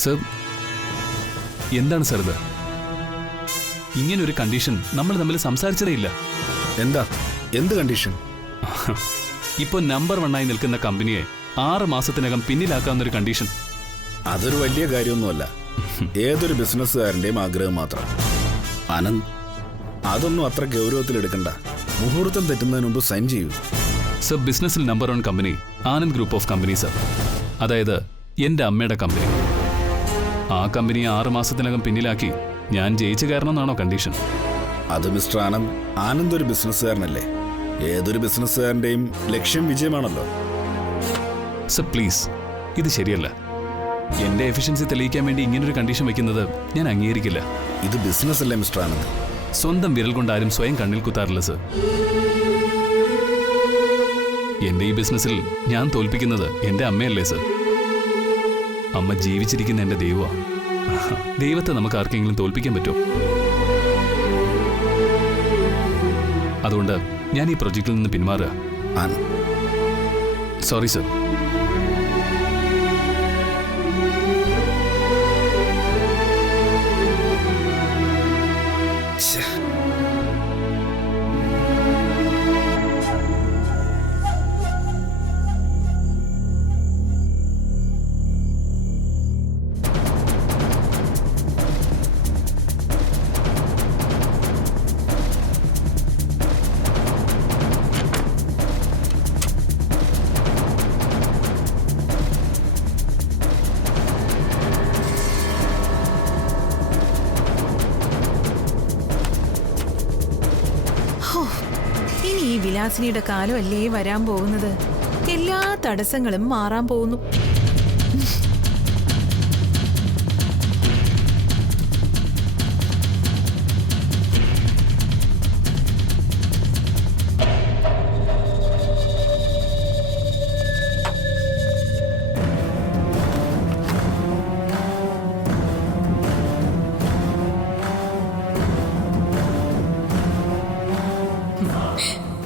Sir, എന്താണ് sir ഇത്? ഇങ്ങനൊരു കണ്ടീഷൻ നമ്മൾ തമ്മിൽ സംസാരിച്ചതേ ഇല്ല. എന്ത് കണ്ടീഷൻ? ഇപ്പൊ നമ്പർ 1 നിൽക്കുന്ന കമ്പനിയെ 6 മാസത്തിനകം പിന്നിലാക്കാവുന്നൊരു കണ്ടീഷൻ. അതൊരു വലിയ കാര്യമൊന്നുമല്ല. ഏതൊരു ബിസിനസ്സുകാരൻ്റെയും ആഗ്രഹം മാത്രം. ആനന്ദ്, അതൊന്നും അത്ര ഗൗരവത്തിലെടുക്കണ്ട. മുഹൂർത്തം തെറ്റുന്നതിന് മുമ്പ് സൈൻ ചെയ്യൂ. സർ, ബിസിനസ്സിൽ number 1 company Anand group of company sir. അതായത് എൻ്റെ അമ്മയുടെ കമ്പനി. ആ കമ്പനിയെ 6 മാസത്തിനകം പിന്നിലാക്കി ഞാൻ ജയിച്ചു കയറണമെന്നാണോ കണ്ടീഷൻ? അത് മിസ്റ്റർ ആനന്ദ് ഒരു ബിസിനസ്സുകാരനല്ലേ? ഏതൊരു ബിസിനസ്സുകാരൻ്റെയും ലക്ഷ്യം വിജയമാണല്ലോ. സർ പ്ലീസ്, ഇത് ശരിയല്ല. എൻ്റെ എഫിഷ്യൻസി തെളിയിക്കാൻ വേണ്ടി ഇങ്ങനൊരു കണ്ടീഷൻ വയ്ക്കുന്നത് ഞാൻ അംഗീകരിക്കില്ല. ഇത് ബിസിനസ് അല്ലേ മിസ്റ്റർ ആനന്ദ്? സ്വന്തം വിരൽ കൊണ്ട് ആരും സ്വയം കണ്ണിൽ കുത്താറില്ല സർ. എൻ്റെ ഈ ബിസിനസ്സിൽ ഞാൻ തോൽപ്പിക്കുന്നത് എൻ്റെ അമ്മയല്ലേ സർ? അമ്മ ജീവിച്ചിരിക്കുന്ന എൻ്റെ ദൈവമാണ്. ദൈവത്തെ നമുക്ക് ആർക്കെങ്കിലും തോൽപ്പിക്കാൻ പറ്റുമോ? അതുകൊണ്ട് ഞാൻ ഈ പ്രൊജക്റ്റിൽ നിന്ന് പിന്മാറുക. Sorry sir. ഇനി ഈ വിലാസിനിയുടെ കാലമല്ലേ വരാൻ പോകുന്നത്. എല്ലാ തടസ്സങ്ങളും മാറാൻ പോകുന്നു.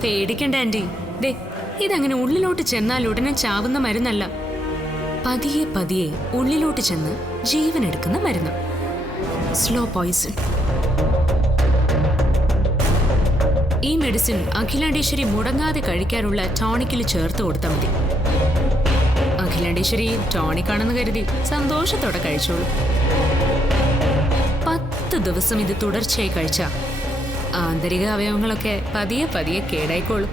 പേടിക്കണ്ട ആന്റി. ദേ, ഇതങ്ങനെ ഉള്ളിലോട്ട് ചെന്നാൽ ഉടനെ ചാവുന്ന മരുന്നല്ല. പതിയെ പതിയെ ഉള്ളിലോട്ട് ചെന്ന് ജീവൻ എടുക്കുന്ന മരുന്ന്. Slow Poisson. ഈ മെഡിസിൻ അഖിലാണ്ടേശ്വരി മുടങ്ങാതെ കഴിക്കാനുള്ള ടോണിക്കിൽ ചേർത്ത് കൊടുത്താൽ മതി. അഖിലാണ്ടേശ്വരി ടോണിക്കാണെന്ന് കരുതി സന്തോഷത്തോടെ കഴിച്ചോളൂ. 10 ദിവസം ഇത് തുടർച്ചയായി കഴിച്ചാൽ ആന്തരിക അവയവങ്ങളൊക്കെ പതിയെ പതിയെ കേടായിക്കോളും.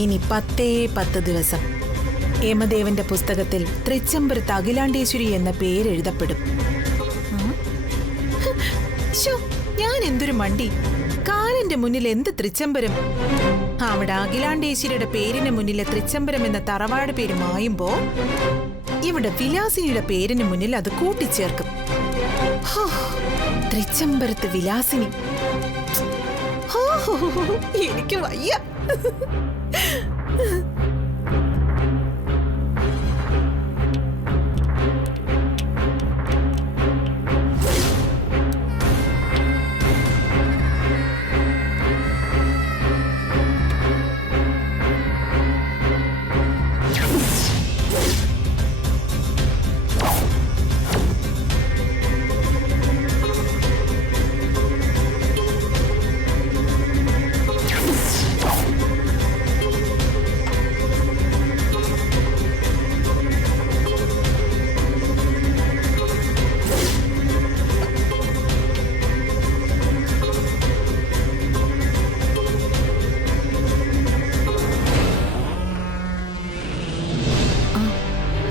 ഇനി 10 ദിവസം യമദേവന്റെ പുസ്തകത്തിൽ തൃച്ചംബരത്ത് അഖിലാണ്ടേശ്വരി എന്ന പേരെഴുതപ്പെടും. ഞാൻ എന്തൊരു മണ്ടി! കാലിന്റെ മുന്നിൽ എന്ത് തൃച്ചംബരം! അവിടെ അഖിലാണ്ടേശ്വരിയുടെ പേരിന് മുന്നിലെ തൃച്ചംബരം എന്ന തറവാട് പേര് മായുമ്പോ ഇവിടെ വിലാസിനിയുടെ പേരിന് മുന്നിൽ അത് കൂട്ടിച്ചേർക്കും. തൃച്ചംബരത്ത് വിലാസിനി. എനിക്ക് വയ്യ.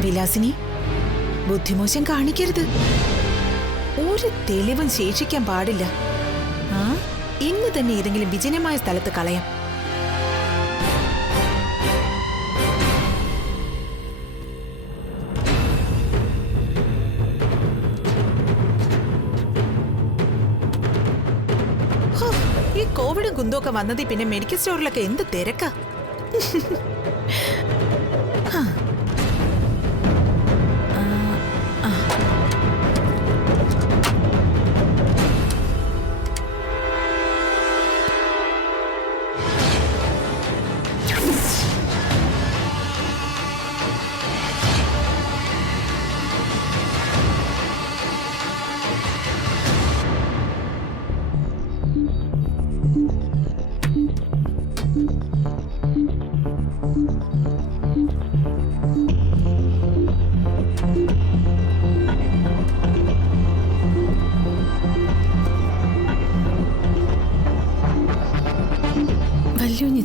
വിലാസിനി, ബുദ്ധിമോശം കാണിക്കരുത്. ഒരു തെളിവും ശേഷിക്കാൻ പാടില്ല. ഇന്ന് തന്നെ ഏതെങ്കിലും വിജനമായ സ്ഥലത്ത് കളയാം. ഈ കോവിഡും കുന്തമൊക്കെ വന്നതിൽ പിന്നെ മെഡിക്കൽ സ്റ്റോറിലൊക്കെ എന്ത് തിരക്കാ!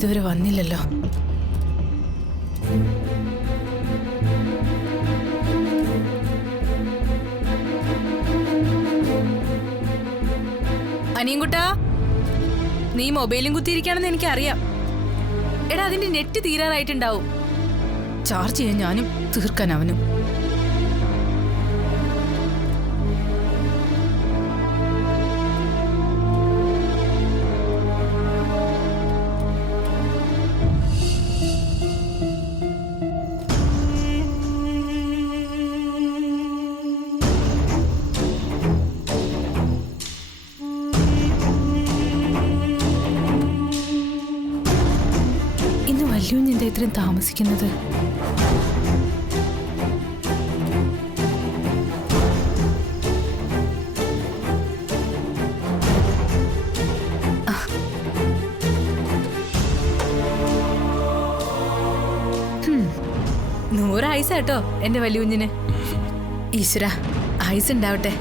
ഇതുവരെ വന്നില്ലല്ലോ. അനിയൻകുട്ടാ, നീ മൊബൈലും കുത്തിയിരിക്കുകയാണെന്ന് എനിക്കറിയാം. എടാ, അതിന്റെ നെറ്റ് തീരാറായിട്ടുണ്ടാവും. ചാർജ് ചെയ്യാൻ ഞാനും, തീർക്കാൻ അവനും. ഇന്ന് വല്യുഞ്ഞെന്താ ഇത്രയും താമസിക്കുന്നത്? നൂറ് ആയുസ് കേട്ടോ എന്റെ വലിയുഞ്ഞിന്. ഈശ്വര, ആയുസ് ഉണ്ടാവട്ടെ.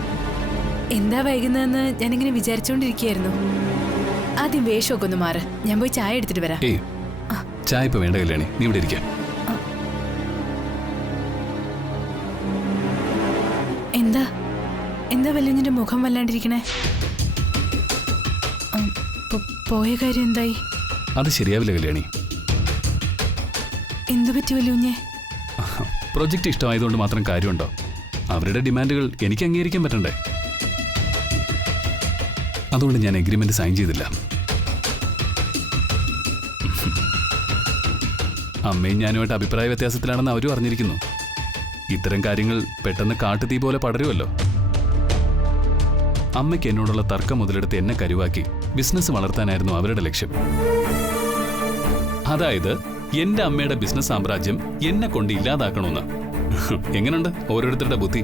എന്താ വൈകുന്നതെന്ന് ഞാനിങ്ങനെ വിചാരിച്ചോണ്ടിരിക്കുകയായിരുന്നു. ആദ്യം വേഷമൊക്കെ ഒന്ന് മാറ്, ഞാൻ പോയി ചായ എടുത്തിട്ട് വരാം. ഏയ്, ചായ ഇപ്പൊ വേണ്ട കല്യാണി, നീ ഇവിടെ ഇരിക്കാം. എന്താ എന്താ വലിയുഞ്ഞിന്റെ മുഖം വല്ലാണ്ടിരിക്കണേ? പോയ കാര്യം എന്തായി? അത് ശരിയാവില്ല കല്യാണി. എന്തു പറ്റി വലിയുഞ്ഞെ? പ്രൊജക്റ്റ് ഇഷ്ടമായതുകൊണ്ട് മാത്രം കാര്യമുണ്ടോ? അവരുടെ ഡിമാൻഡുകൾ എനിക്ക് അംഗീകരിക്കാൻ പറ്റണ്ടേ? അതുകൊണ്ട് ഞാൻ എഗ്രിമെന്റ് സൈൻ ചെയ്തില്ല. അമ്മയും ഞാനുമായിട്ട് അഭിപ്രായ വ്യത്യാസത്തിലാണെന്ന് അവരും അറിഞ്ഞിരിക്കുന്നു. ഇത്തരം കാര്യങ്ങൾ പെട്ടെന്ന് കാട്ടുതീ പോലെ പടരുമല്ലോ. അമ്മയ്ക്ക് എന്നോടുള്ള തർക്കം മുതലെടുത്ത് എന്നെ കരുവാക്കി ബിസിനസ് വളർത്താനായിരുന്നു അവരുടെ ലക്ഷ്യം. അതായത് എന്റെ അമ്മയുടെ ബിസിനസ് സാമ്രാജ്യം എന്നെ കൊണ്ട് ഇല്ലാതാക്കണമെന്ന്. എങ്ങനെയുണ്ട് ഓരോരുത്തരുടെ ബുദ്ധി?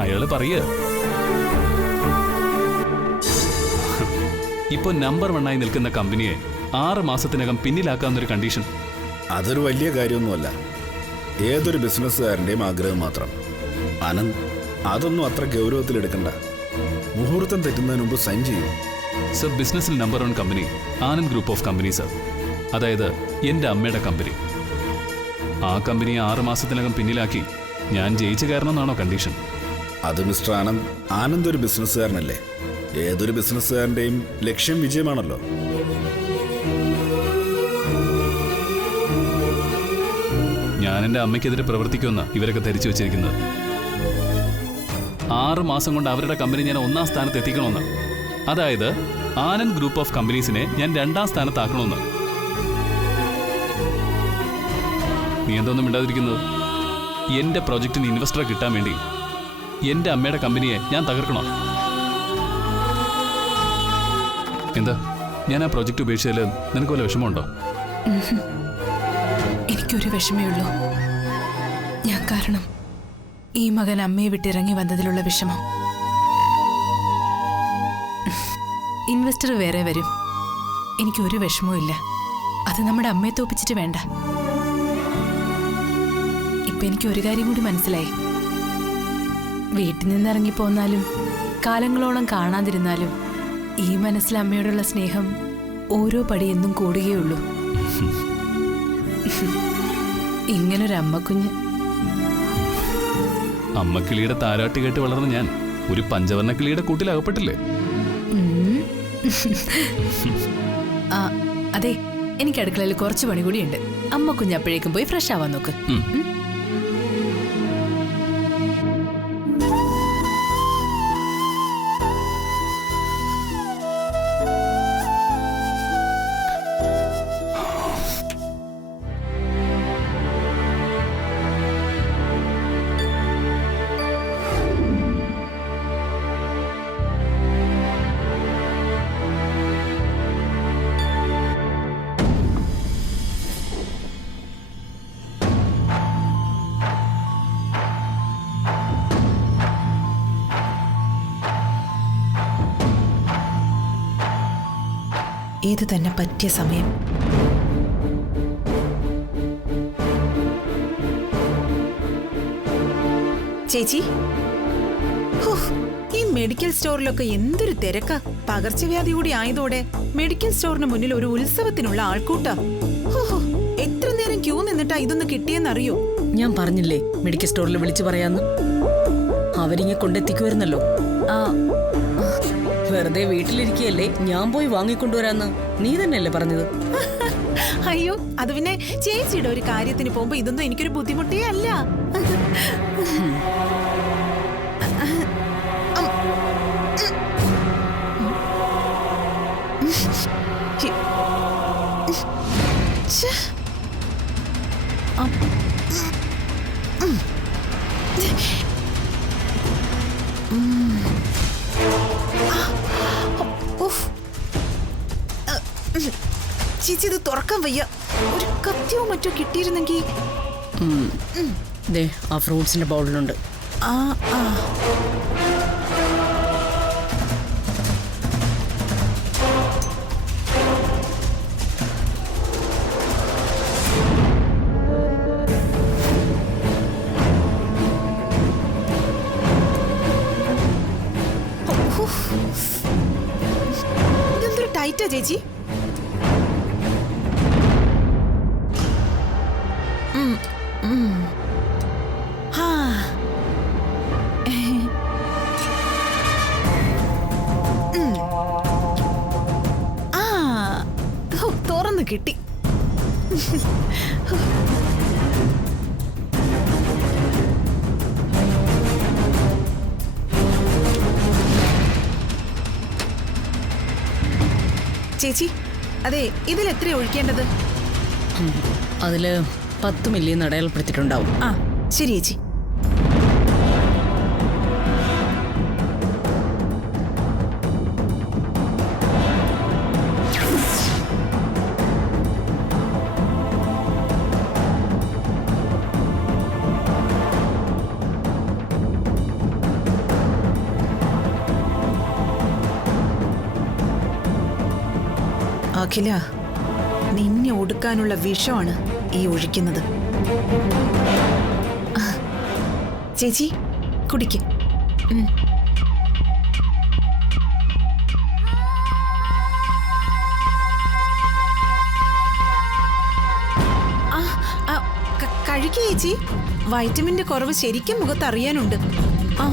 അയാള് പറയുക, ഇപ്പൊ നമ്പർ 1 ആയി നിൽക്കുന്ന കമ്പനിയെ 6 മാസത്തിനകം പിന്നിലാക്കാവുന്നൊരു കണ്ടീഷൻ. അതൊരു വലിയ കാര്യമൊന്നുമല്ല. ഏതൊരു ബിസിനസ്സുകാരൻ്റെയും ആഗ്രഹം മാത്രം. ആനന്ദ്, അതൊന്നും അത്ര ഗൗരവത്തിലെടുക്കണ്ട. മുഹൂർത്തം തെറ്റുന്നതിന് മുമ്പ് സൈൻ ചെയ്യൂ. സർ, ബിസിനസ്സിൽ number 1 company Anand group of companies. അതായത് എന്റെ അമ്മയുടെ കമ്പനി. ആ കമ്പനിയെ 6 മാസത്തിനകം പിന്നിലാക്കി ഞാൻ ജയിച്ചു കയറണമെന്നാണോ കണ്ടീഷൻ? അത് മിസ്റ്റർ ആനന്ദ്, ആനന്ദ് ഒരു ബിസിനസ്സുകാരനല്ലേ? ഏതൊരു ബിസിനസ്സുകാരൻ്റെയും ലക്ഷ്യം വിജയമാണല്ലോ. ഞാൻ എന്റെ അമ്മയ്ക്കെതിരെ പ്രവർത്തിക്കുമെന്ന ഇവരൊക്കെ ധരിച്ചു വെച്ചിരിക്കുന്നത്. 6 മാസം കൊണ്ട് അവരുടെ കമ്പനി ഞാൻ 1-ാം സ്ഥാനത്ത് എത്തിക്കണമെന്ന്. അതായത് ആനന്ദ് ഗ്രൂപ്പ് ഓഫ് കമ്പനീസിനെ ഞാൻ 2-ാം സ്ഥാനത്താക്കണമെന്ന്. നീ എന്തൊന്നും മിണ്ടാതിരിക്കുന്നത്? എന്റെ പ്രോജക്റ്റിന് ഇൻവെസ്റ്ററെ കിട്ടാൻ വേണ്ടി എന്റെ അമ്മയുടെ കമ്പനിയെ ഞാൻ തകർക്കണോ? എന്താ, ഞാൻ ആ പ്രോജക്റ്റ് ഉപേക്ഷിച്ചാൽ നിനക്ക് വല്ല വിഷമമുണ്ടോ? എനിക്കൊരു വിഷമേ ഉള്ളൂ. ഞാൻ കാരണം ഈ മകൻ അമ്മയെ വിട്ടിറങ്ങി വന്നതിലുള്ള വിഷമം. ഇൻവെസ്റ്റർ വേറെ വരും, എനിക്കൊരു വിഷമവും ഇല്ല. അത് നമ്മുടെ അമ്മയെ തോപ്പിച്ചിട്ട് വേണ്ട. ഇപ്പൊ എനിക്ക് ഒരു കാര്യം കൂടി മനസ്സിലായി. വീട്ടിൽ നിന്നിറങ്ങിപ്പോന്നാലും കാലങ്ങളോളം കാണാതിരുന്നാലും ഈ മനസ്സിൽ അമ്മയോടുള്ള സ്നേഹം ഓരോ പടി എന്നും കൂടുകയുള്ളൂ. ഇങ്ങനൊരു അമ്മക്കുഞ്ഞ്. അമ്മക്കിളിയുടെ താരാട്ട് കേട്ട് വളർന്ന ഞാൻ ഒരു പഞ്ചവർണ്ണ കിളിയുടെ കൂട്ടിൽ അകപ്പെട്ടില്ലേ? അതെ, എനിക്ക് അടുക്കളയിൽ കുറച്ച് പണി കൂടിയുണ്ട്. അമ്മക്കുഞ്ഞ് അപ്പോഴേക്കും പോയി ഫ്രഷ് ആവാൻ നോക്ക്. ഇത് തന്നെ പറ്റിയ സമയം. ചേച്ചി, ഈ മെഡിക്കൽ സ്റ്റോറിലൊക്കെ എന്തൊരു തിരക്കാ. പകർച്ചവ്യാധി കൂടി ആയതോടെ മെഡിക്കൽ സ്റ്റോറിന് മുന്നിൽ ഒരു ഉത്സവത്തിനുള്ള ആൾക്കൂട്ടാ. ഹോ, എത്ര നേരം ക്യൂ നിന്നിട്ടാ ഇതൊന്ന് കിട്ടിയെന്നറിയോ? ഞാൻ പറഞ്ഞില്ലേ മെഡിക്കൽ സ്റ്റോറിൽ വിളിച്ചു പറയാന്ന്. അവരിങ്ങ കൊണ്ടെത്തിക്കുമായിരുന്നല്ലോ. വെറുതെ വീട്ടിലിരിക്കുകയല്ലേ, ഞാൻ പോയി വാങ്ങിക്കൊണ്ടുവരാന്ന് നീ തന്നെയല്ലേ പറഞ്ഞത്? അയ്യോ, അത് പിന്നെ ചേച്ചിയുടെ ഒരു കാര്യത്തിന് പോകുമ്പോ ഇതൊന്നും എനിക്കൊരു ബുദ്ധിമുട്ടേ അല്ല. ചേച്ചി ഇത് തുറക്കാൻ വയ്യ. ഒരു കത്തിയോ മറ്റോ കിട്ടിയിരുന്നെങ്കിൽ. ആ ഫ്രൂട്ട്സിന്റെ ബൗളിലുണ്ട്. ആ ആ ഇതെന്തൊരു ടൈറ്റാ ചേച്ചി. തുറന്നു കിട്ടി. ചേച്ചി, അതെ, ഇതിൽ എത്രയാ ഒഴിക്കേണ്ടത്? അതില് 10 മില്ലി അടയാളപ്പെടുത്തിയിട്ടുണ്ടാവും. ആ ശരി ചേച്ചി. അഖില, നിന്നെ ഒടുക്കാനുള്ള വിഷമാണ് ഈ ഒഴിക്കുന്നത്. ചേച്ചി കുടിക്ക്. കഴിക്ക് ചേച്ചി. വൈറ്റമിന്റെ കുറവ് ശരിക്കും മുഖത്ത് അറിയാനുണ്ട്. ആ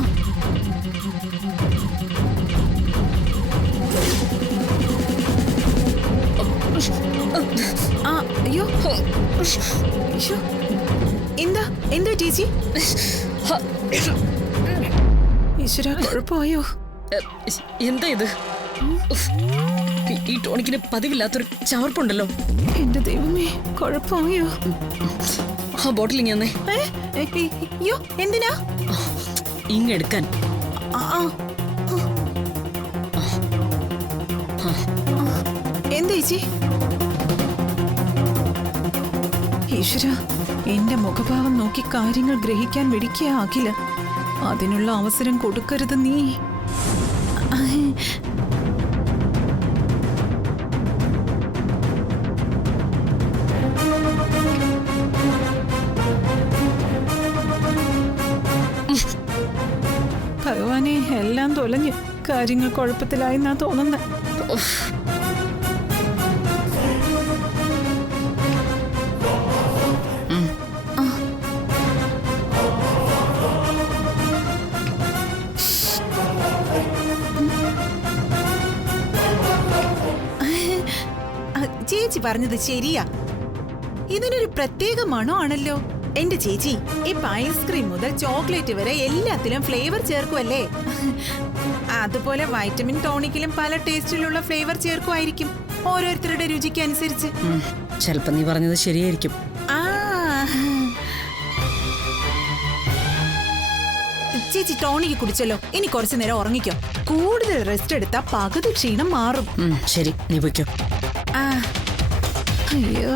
അയ്യോ, എന്താ ചേച്ചി? ഈശ്വര, കുഴപ്പമായോ? എന്താ ഇത്? ഈ ടോണിക്കിന് പതിവില്ലാത്തൊരു ചവർപ്പുണ്ടല്ലോ. എന്റെ ദൈവമേ, കുഴപ്പമായോ? ആ ബോട്ടിൽ ഇങ്ങനെ. അയ്യോ, എന്തിനാ? ഇങ്ങെടുക്കാൻ. എന്താ ചേച്ചി? ഈശ്വര, എന്റെ മുഖഭാവം നോക്കി കാര്യങ്ങൾ ഗ്രഹിക്കാൻ വെടിക്കുക അഖില. അതിനുള്ള അവസരം കൊടുക്കരുത് നീ. ഭഗവാനെ, എല്ലാം തൊലഞ്ഞു. കാര്യങ്ങൾ കുഴപ്പത്തിലായെന്നാ തോന്നുന്നത്. ചേച്ചി പറഞ്ഞത് ശരിയാ. ഇതിനൊരു പ്രത്യേക മണമാണല്ലോ. എന്റെ ചേച്ചി ഇപ്പൊ ഐസ്ക്രീം മുതൽ ചോക്ലേറ്റ് വരെ എല്ലാത്തിലും ഫ്ലേവർ ചേർക്കുമല്ലേ? അതുപോലെ വൈറ്റമിൻ ടോണിക്കിലും പല ടേസ്റ്റിലുള്ള ഫ്ലേവർ ചേർക്കുമായിരിക്കും, ഓരോരുത്തരുടെ രുചിക്ക് അനുസരിച്ച്. ചിലപ്പോ നീ പറഞ്ഞത് ശരിയായിരിക്കും. ചേച്ചി ടോണിക്ക് കുടിച്ചല്ലോ, ഇനി കുറച്ചു നേരം ഉറങ്ങിക്കോ. കൂടുതൽ റെസ്റ്റ് എടുത്താ പകുതി ക്ഷീണം മാറും. ശരി, നീ പോയിക്കോ. അയ്യോ,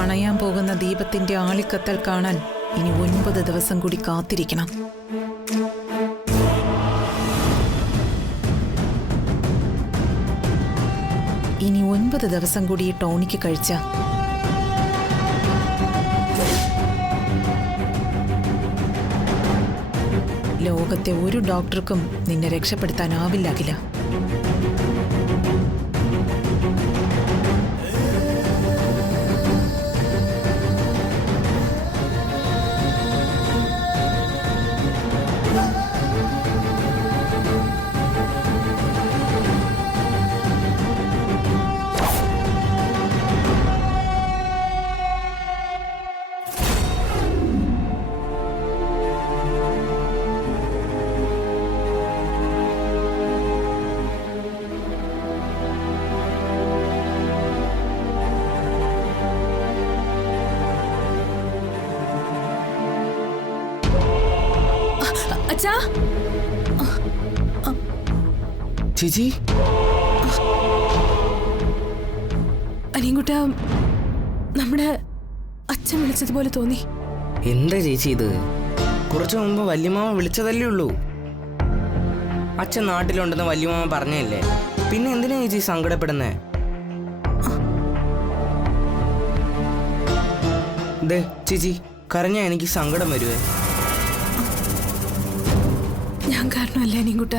അണയാൻ പോകുന്ന ദീപത്തിന്റെ ആളിക്കത്തൽ കാണാൻ ഇനി 9 ദിവസം കൂടി കാത്തിരിക്കണം. ഇനി 9 ദിവസം കൂടി ഈ ടോണിക്ക് കഴിച്ച ലോകത്തെ ഒരു ഡോക്ടർക്കും നിന്നെ രക്ഷപ്പെടുത്താനാവില്ല അഖില. അച്ഛാ, ചേച്ചി, അനിയൻകുട്ട, നമ്മുടെ അച്ഛൻ വിളിച്ചതുപോലെ തോന്നി. എന്താ ചേച്ചി ഇത്? കുറച്ചു മുമ്പ് വല്യമാമ വിളിച്ചതല്ലേ ഉള്ളൂ. അച്ഛൻ നാട്ടിലുണ്ടെന്ന് വല്യമാമ പറഞ്ഞല്ലേ, പിന്നെ എന്തിനാ ചേച്ചി സങ്കടപ്പെടുന്നേ? ദേ ചേച്ചി, കരഞ്ഞാ എനിക്ക് സങ്കടം വരുവേ. ഞാൻ കാരണമല്ല അനിയൻകുട്ട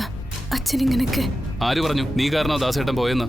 അച്ഛൻ ഇങ്ങനൊക്കെ. ആര് പറഞ്ഞു നീ കാരണോ ദാസേട്ടൻ പോയെന്ന്?